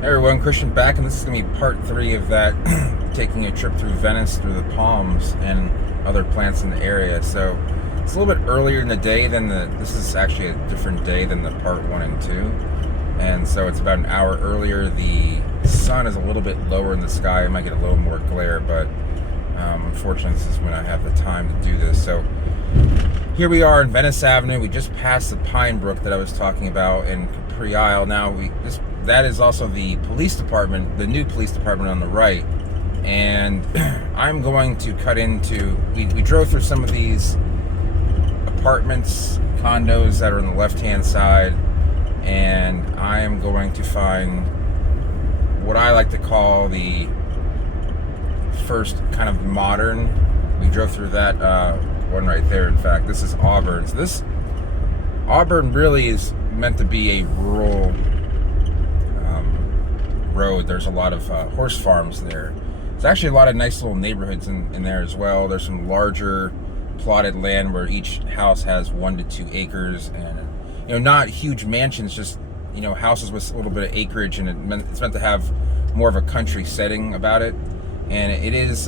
Hey everyone, Christian back, and this is going to be part 3 of that taking a trip through Venice, through the palms and other plants in the area. So it's a little bit earlier in the day than this is actually a different day than the part 1 and 2. And so it's about an hour earlier. The sun is a little bit lower in the sky. I might get a little more glare, but unfortunately this is when I have the time to do this. So here we are in Venice Avenue. We just passed the Pine Brook that I was talking about in Capri Isle. Now that is also the police department, the new police department on the right. And I'm going to cut into, we drove through some of these apartments, condos that are on the left-hand side, and I am going to find what I like to call the first kind of modern. We drove through that one right there. In fact, this is Auburn. So this Auburn really is meant to be a rural road. There's a lot of horse farms there. There's actually a lot of nice little neighborhoods in there as well. There's some larger plotted land where each house has 1 to 2 acres, and not huge mansions, just houses with a little bit of acreage, and it's meant to have more of a country setting about it. And it is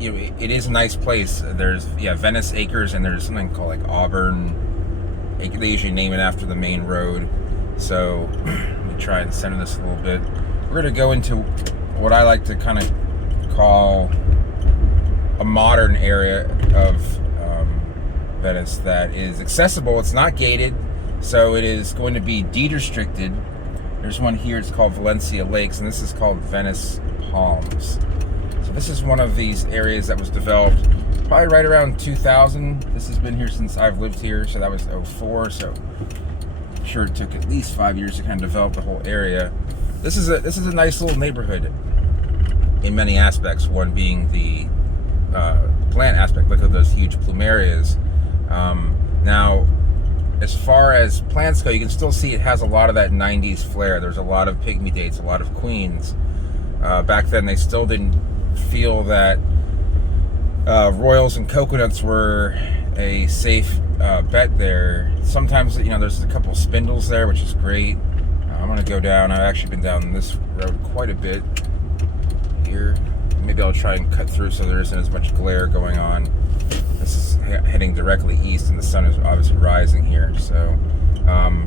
it is a nice place. There's Venice Acres, and there's something called like Auburn. They usually name it after the main road. So let me try and center this a little bit. We're going to go into what I like to kind of call a modern area of Venice that is accessible. It's not gated, so it is going to be deed restricted. There's one here, it's called Valencia Lakes, and this is called Venice Palms. So this is one of these areas that was developed probably right around 2000. This has been here since I've lived here, so that was 04. So I'm sure it took at least 5 years to kind of develop the whole area. This is a nice little neighborhood in many aspects. One being the plant aspect. Look at those huge plumerias. Now, as far as plants go, you can still see it has a lot of that 90s flair. There's a lot of pygmy dates, a lot of queens. Back then, they still didn't feel that royals and coconuts were a safe bet there. Sometimes, there's a couple spindles there, which is great. I'm going to go down. I've actually been down this road quite a bit here. Maybe I'll try and cut through so there isn't as much glare going on. This is heading directly east, and the sun is obviously rising here. So,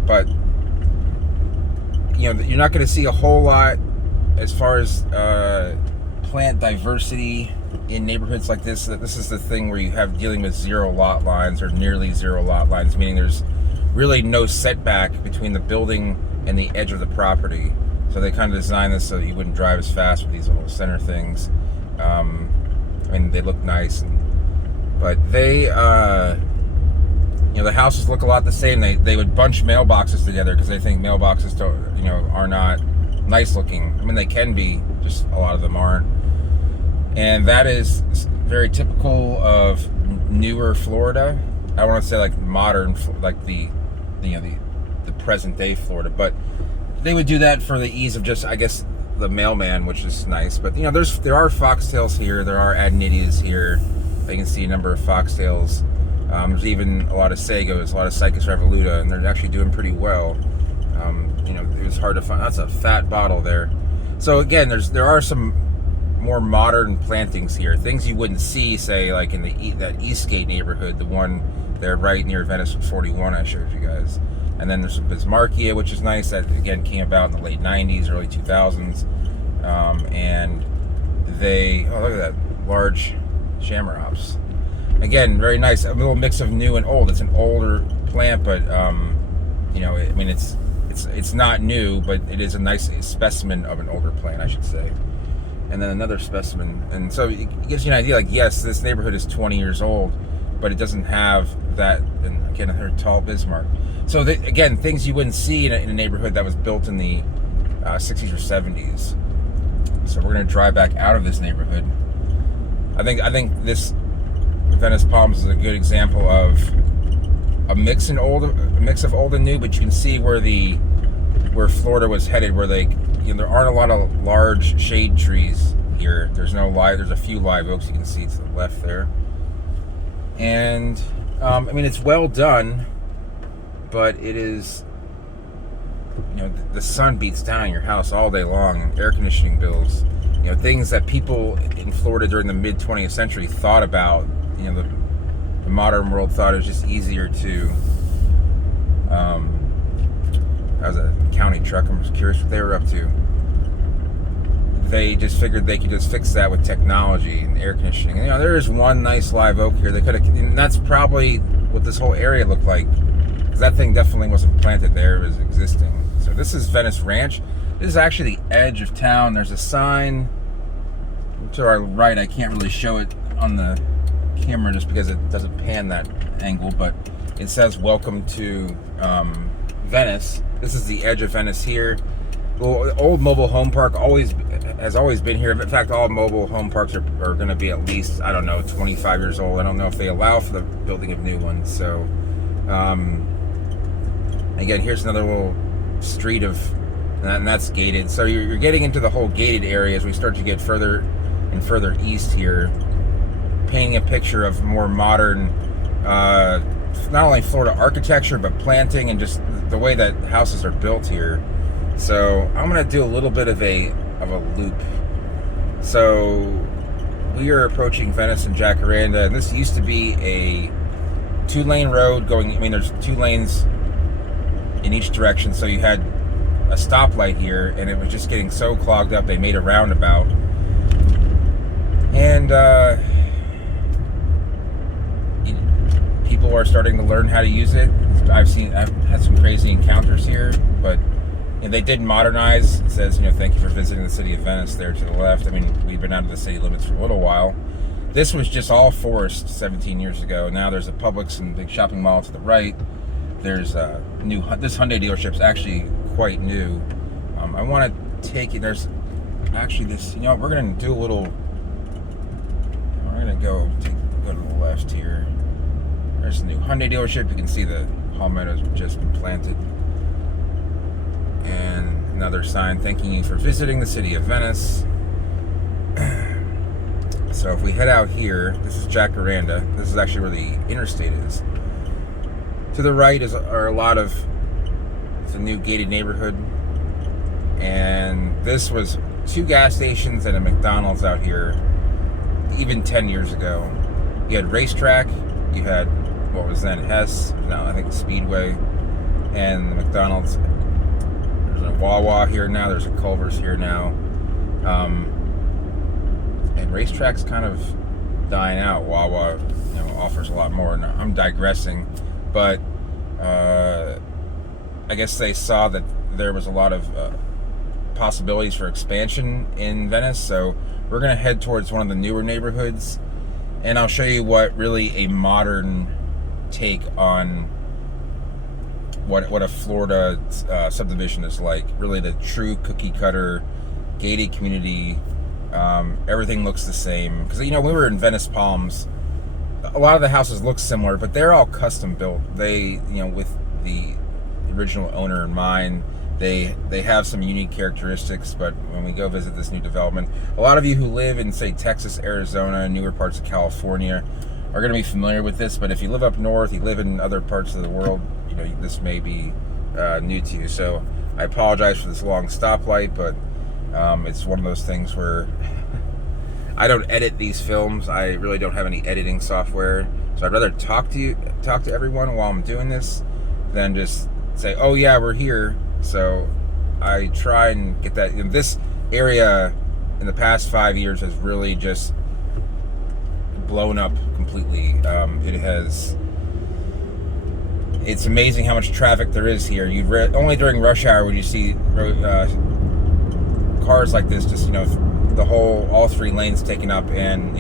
but you're not going to see a whole lot as far as plant diversity in neighborhoods like this. This is the thing where you have dealing with 0 lot lines, or nearly 0 lot lines, meaning there's really no setback between the building and the edge of the property. So they kind of designed this so that you wouldn't drive as fast with these little center things. I mean, they look nice, but they, the houses look a lot the same. They would bunch mailboxes together because they think mailboxes are not nice looking. I mean, they can be, just a lot of them aren't. And that is very typical of newer Florida. I want to say like modern, like the present day Florida, but they would do that for the ease of just, I guess, the mailman, which is nice. But there are foxtails here, there are adenidias here. You can see a number of foxtails. There's even a lot of sagos, a lot of Cycas revoluta, and they're actually doing pretty well. It was hard to find. That's a fat bottle there. So again, there are some more modern plantings here, things you wouldn't see, say, like in that Eastgate neighborhood, the one there right near Venice 41 I showed you guys. And then there's some Bismarckia, which is nice, that again came about in the late 90s, early 2000s. And look at that, large Shamrops. Again, very nice, a little mix of new and old. It's an older plant, but it's not new, but it is a nice specimen of an older plant, I should say. And then another specimen. And so it gives you an idea, like, yes, this neighborhood is 20 years old, but it doesn't have that, and again, a tall Bismarck. So again, things you wouldn't see in a neighborhood that was built in the 60s or 70s. So we're going to drive back out of this neighborhood. I think this Venice Palms is a good example of a mix of old and new, but you can see where Florida was headed, where there aren't a lot of large shade trees here. There's a few live oaks you can see to the left there. And it's well done, but it is the sun beats down on your house all day long, air conditioning bills, things that people in Florida during the mid 20th century thought about. The modern world thought it was just easier to. That was a county truck. I'm just curious what they were up to. They just figured they could just fix that with technology and air conditioning. There is one nice live oak here. They could have, and that's probably what this whole area looked like, because that thing definitely wasn't planted there; it was existing. So this is Venice Ranch. This is actually the edge of town. There's a sign to our right. I can't really show it on the camera just because it doesn't pan that angle, but it says "Welcome to Venice." This is the edge of Venice here. Well, the old mobile home park has always been here. In fact, all mobile home parks are going to be at least, 25 years old. I don't know if they allow for the building of new ones. So, again, here's another little street and that's gated. So you're getting into the whole gated area as we start to get further and further east here, painting a picture of more modern, not only Florida architecture, but planting and just the way that houses are built here. So I'm going to do a little bit of a loop. So we are approaching Venice and Jacaranda, and this used to be a 2-lane road going, there's 2 lanes in each direction, so you had a stoplight here, and it was just getting so clogged up they made a roundabout. And people are starting to learn how to use it. I've had some crazy encounters here, but they did modernize. It says, thank you for visiting the city of Venice there to the left. We've been out of the city limits for a little while. This was just all forest 17 years ago. Now there's a Publix and big shopping mall to the right. There's this Hyundai dealership's actually quite new. I want to take it. There's actually this, we're going to do a little, we're going to go to the left here. There's a new Hyundai dealership. You can see the palmettos have just been planted. And another sign thanking you for visiting the city of Venice. So if we head out here, this is Jacaranda. This is actually where the interstate is. To the right it's a new gated neighborhood. And this was 2 gas stations and a McDonald's out here even 10 years ago. You had Racetrack, you had what was then Hess, now I think Speedway, and the McDonald's. There's a Wawa here now, there's a Culver's here now. And Racetrack's kind of dying out. Wawa, offers a lot more. And I'm digressing, but I guess they saw that there was a lot of possibilities for expansion in Venice, so we're going to head towards one of the newer neighborhoods, and I'll show you what really a modern take on what a Florida subdivision is like. Really the true cookie cutter gated community. Everything looks the same, because we were in Venice Palms. A lot of the houses look similar, but they're all custom built. They, with the original owner in mind, they have some unique characteristics. But when we go visit this new development, a lot of you who live in, say, Texas, Arizona, and newer parts of California are going to be familiar with this. But if you live up north, you live in other parts of the world, this may be new to you. So I apologize for this long stoplight, but it's one of those things where I don't edit these films. I really don't have any editing software, so I'd rather talk to everyone while I'm doing this than just say, "Oh yeah, we're here." So I try and get that. This area in the past 5 years has really just blown up completely. It's amazing how much traffic there is here. Only during rush hour would you see cars like this, just all 3 lanes taken up, and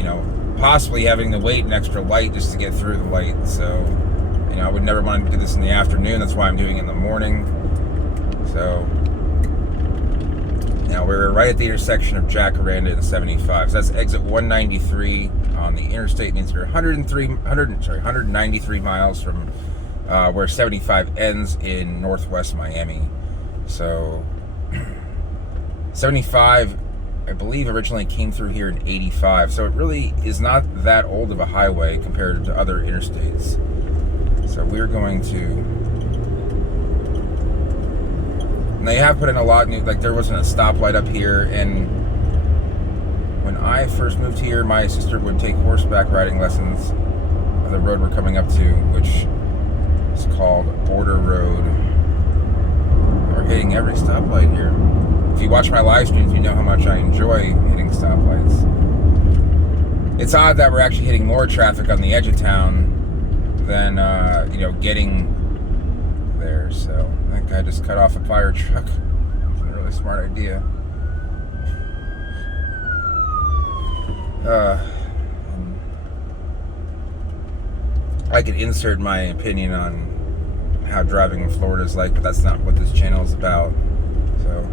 possibly having to wait an extra light just to get through the light. So I would never want to do this in the afternoon. That's why I'm doing it in the morning. So now we're right at the intersection of Jacaranda and 75. So that's exit 193 on the interstate. It means we're 193 miles from where 75 ends in northwest Miami. So 75, I believe, originally came through here in 85. So it really is not that old of a highway compared to other interstates. So we're going to And they have put in a lot new, like there wasn't a stoplight up here, and when I first moved here, my sister would take horseback riding lessons on the road we're coming up to, which is called Border Road. We're hitting every stoplight here. If you watch my live streams, you know how much I enjoy hitting stoplights. It's odd that we're actually hitting more traffic on the edge of town than, getting there. So that guy just cut off a fire truck. It's a really smart idea. I could insert my opinion on how driving in Florida is like, but that's not what this channel is about. So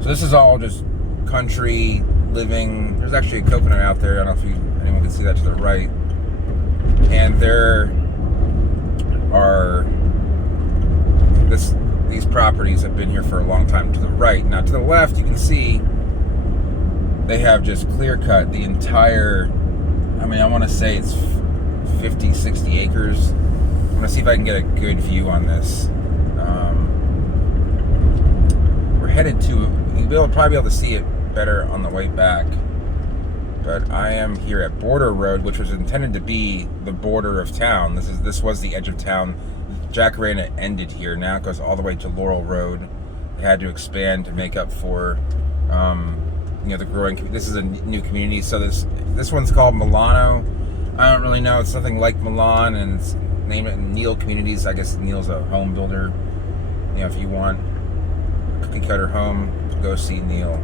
this is all just country living. There's actually a coconut out there. I don't know if anyone can see that to the right. And there are these properties have been here for a long time to the right. Now to the left, you can see they have just clear cut the entire, I want to say it's 50, 60 acres. I'm going to see if I can get a good view on this. We're headed to, you'll probably be able to see it better on the way back. But I am here at Border Road, which was intended to be the border of town. This was the edge of town. Jacaranda ended here. Now it goes all the way to Laurel Road. They had to expand to make up for the growing. This is a new community, so this one's called Milano. I don't really know. It's nothing like Milan, and it's named it Neil Communities. I guess Neil's a home builder. If you want a cookie cutter home, go see Neil.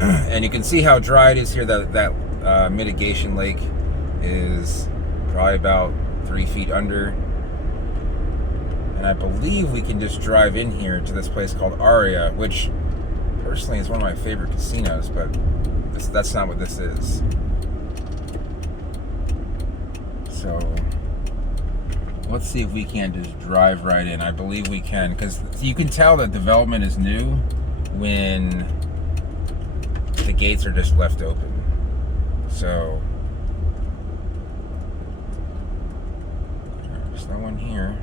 And you can see how dry it is here. That mitigation lake is probably about 3 feet under. And I believe we can just drive in here to this place called Aria, which personally is one of my favorite casinos, but that's not what this is. So let's see if we can just drive right in. I believe we can, because you can tell that development is new when the gates are just left open. So there's no one here.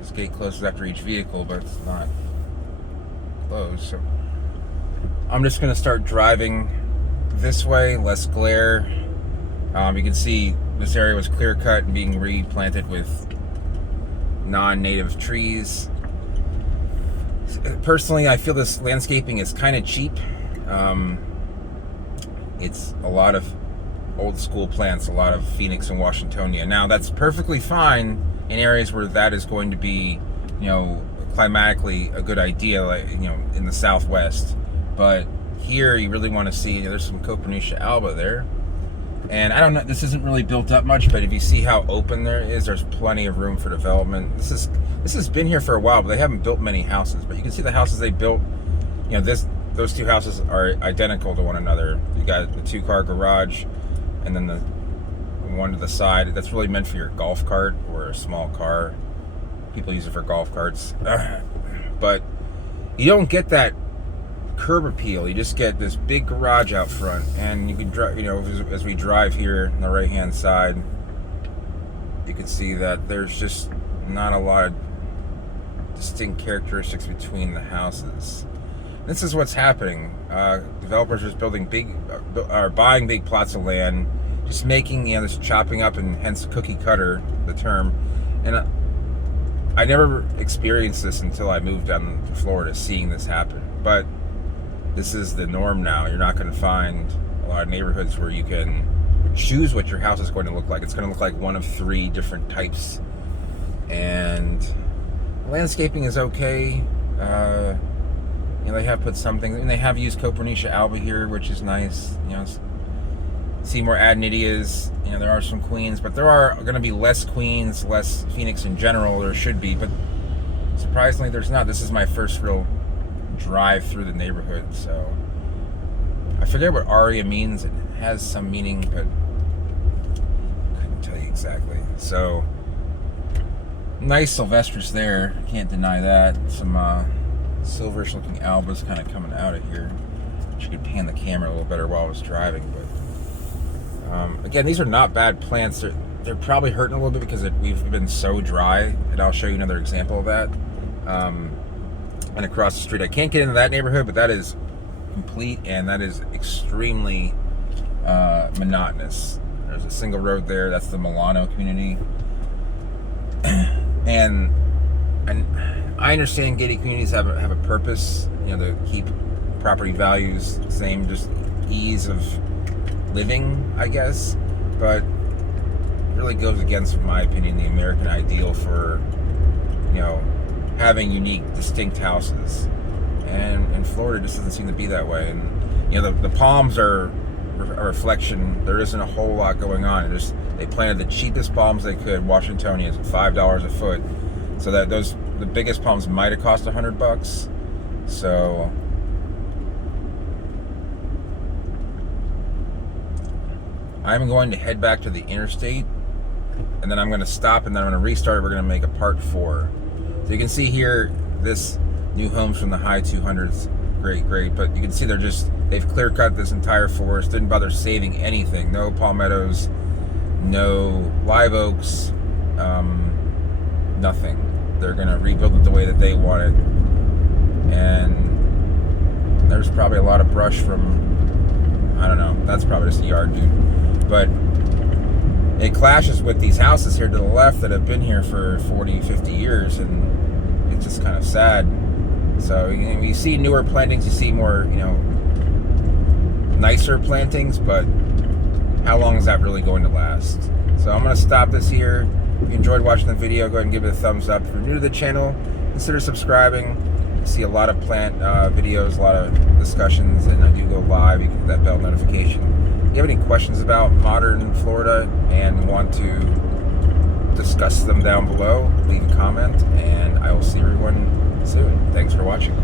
This gate closes after each vehicle, but it's not closed. So I'm just gonna start driving this way, less glare. You can see this area was clear cut and being replanted with non-native trees. Personally, I feel this landscaping is kind of cheap. It's a lot of old school plants, a lot of Phoenix and Washingtonia. Now that's perfectly fine in areas where that is going to be, climatically a good idea, like, in the Southwest. But here you really want to see, there's some Copernicia alba there. And I don't know, this isn't really built up much, but if you see how open there is, there's plenty of room for development. This has been here for a while, but they haven't built many houses. But you can see the houses they built, those two houses are identical to one another. You got the 2-car garage, and then the one to the side. That's really meant for your golf cart or a small car. People use it for golf carts. But you don't get that curb appeal. You just get this big garage out front, and you can drive, as we drive here on the right hand side, you can see that there's just not a lot of distinct characteristics between the houses. This is what's happening. Developers are buying big plots of land, just making this chopping up, and hence cookie cutter, the term. And I never experienced this until I moved down to Florida, seeing this happen. But this is the norm now. You're not going to find a lot of neighborhoods where you can choose what your house is going to look like. It's going to look like one of 3 different types. And landscaping is okay. They have put some things, and they have used Copernicia alba here, which is nice. Seymour adenidias. There are some queens, but there are going to be less queens, less Phoenix in general. There should be, but surprisingly, there's not. This is my first real drive through the neighborhood, so I forget what Aria means. It has some meaning, but I couldn't tell you exactly. So nice Sylvestris there, can't deny that. Some silverish looking albas kind of coming out of here. Wish you could pan the camera a little better while I was driving, but again, these are not bad plants. They're probably hurting a little bit because we've been so dry, and I'll show you another example of that. And across the street, I can't get into that neighborhood, but that is complete, and that is extremely monotonous. There's a single road there. That's the Milano community. and I understand gated communities have a purpose, to keep property values the same, just ease of living, I guess. But it really goes against, in my opinion, the American ideal for, having unique, distinct houses. And in Florida, it just doesn't seem to be that way. And the palms are a reflection. There isn't a whole lot going on. They planted the cheapest palms they could, Washingtonians, at $5 a foot. So that the biggest palms might have cost $100. So I'm going to head back to the interstate, and then I'm going to stop, and then I'm going to restart. We're going to make a part 4. So you can see here, this new homes from the high 200s, great. But you can see they've clear cut this entire forest, didn't bother saving anything. No palmettos, no live oaks, nothing. They're going to rebuild it the way that they want it. And there's probably a lot of brush from, I don't know, that's probably just a yard dude. But it clashes with these houses here to the left that have been here for 40, 50 years, and it's just kind of sad. So you see newer plantings, you see more, nicer plantings, but how long is that really going to last? So I'm going to stop this here. If you enjoyed watching the video, go ahead and give it a thumbs up. If you're new to the channel, consider subscribing. You see a lot of plant videos, a lot of discussions, and I do go live. You can hit that bell notification. If you have any questions about modern Florida and want to discuss them down below, leave a comment, and I will see everyone soon. Thanks for watching.